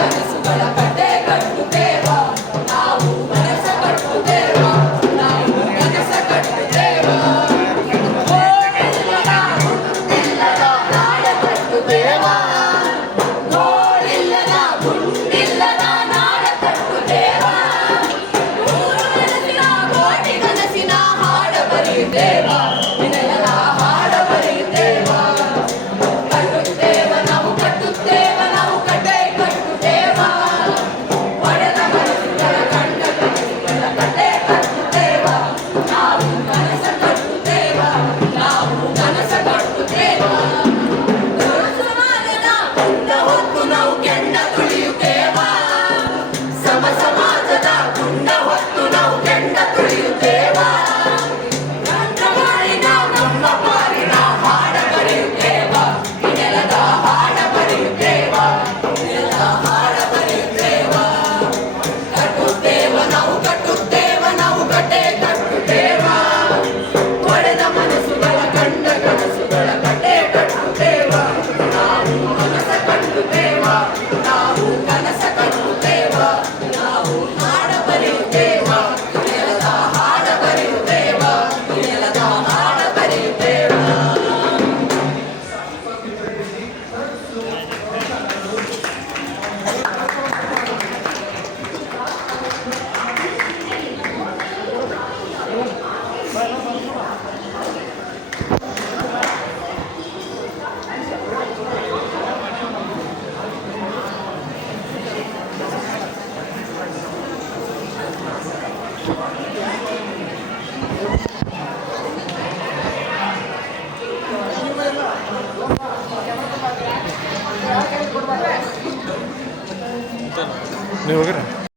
ಕನಸುಗಳ ಕತೆ ಕಟ್ಟುತ್ತೇವ ನಾವು ಕನಸ ಕಟ್ಟುತ್ತೇವ ನಾವು ಕನಸ ಕಟ್ಟುತ್ತೇವ ಗೋಳಿಲ್ಲದ ಗುಂಡಿಲ್ಲದ ನಾಡ ಕಟ್ಟುತ್ತೇವ ಗೋಳಿಲ್ಲದ ಗುಂಡಿಲ್ಲದ ನಾಡ ಕಟ್ಟುತ್ತೇವ ನೂರು ಕನಸಿನ ಕೋಟಿ ಕನಸಿನ ಹಾಡ ಬರೆಯುತ್ತೇವ ವಿನಯದ ಹಾಡ ಬರೆಯುತ್ತೇವ ಕಟ್ಟುತ್ತೇವ ನಾವು ಕಟ್ಟುತ್ತೇವ ನಾವು ಕತೆ ಕಟ್ಟುತ್ತೇವ ಒಡೆದ ಮನಸ್ಸುಗಳ ಕಂಡ ಕನಸುಗಳ ಕತೆ ಕಟ್ಟುತ್ತೇವ ನಾವು ಕನಸ ಕಟ್ಟುತ್ತೇವ ನಾವು ಕನಸ ಕಟ್ಟುತ್ತೇವ ಸಮಾಜದ ಗುಂಡ ಹೊತ್ತು ನಾವು ಕೆಂಡ ತುಳಿಯುತ್ತೇವ ಸಮ ಸಮಾಜದ ಗುಂಡ ಹೊತ್ತು ನಾವು ಕೆಂಡ ತುಳಿಯುತ್ತೇವ ನಮ್ಮ ಪಾಲಿನ ಹಾಡ ಬರೆಯುತ್ತೇವ ನೆಲದ ಹಾಡ ಬರೆಯುತ್ತೇವ ನೆಲದ ಹಾಡ ಬರೆಯುತ್ತೇವ ಕಟ್ಟುತ್ತೇವ ನಾವು ಕಟ್ಟುತ್ತೇವ ನಾವು ಕತೆ ಕಟ್ಟುತ್ತೇವ ಒಡೆದ ಮನಸ್ಸುಗಳ ಕಂಡ ಕನಸುಗಳ ಕತೆ ಕಟ್ಟುತ್ತೇವ ನಾವು ಕನಸ ಕಟ್ಟುತ್ತೇವ ನಾವು ಕನಸ ಕಟ್ಟುತ್ತೇವ ನಾವು ಹಾಡ ಬರೆಯುತ್ತೇವ ನೆಲದ ಹಾಡ ಬರೆಯುತ್ತೇವ ನೆಲದ ಹಾಡ ಬರೆಯುತ್ತೇವ ನೀವು ಹೋಗ್ರಿ.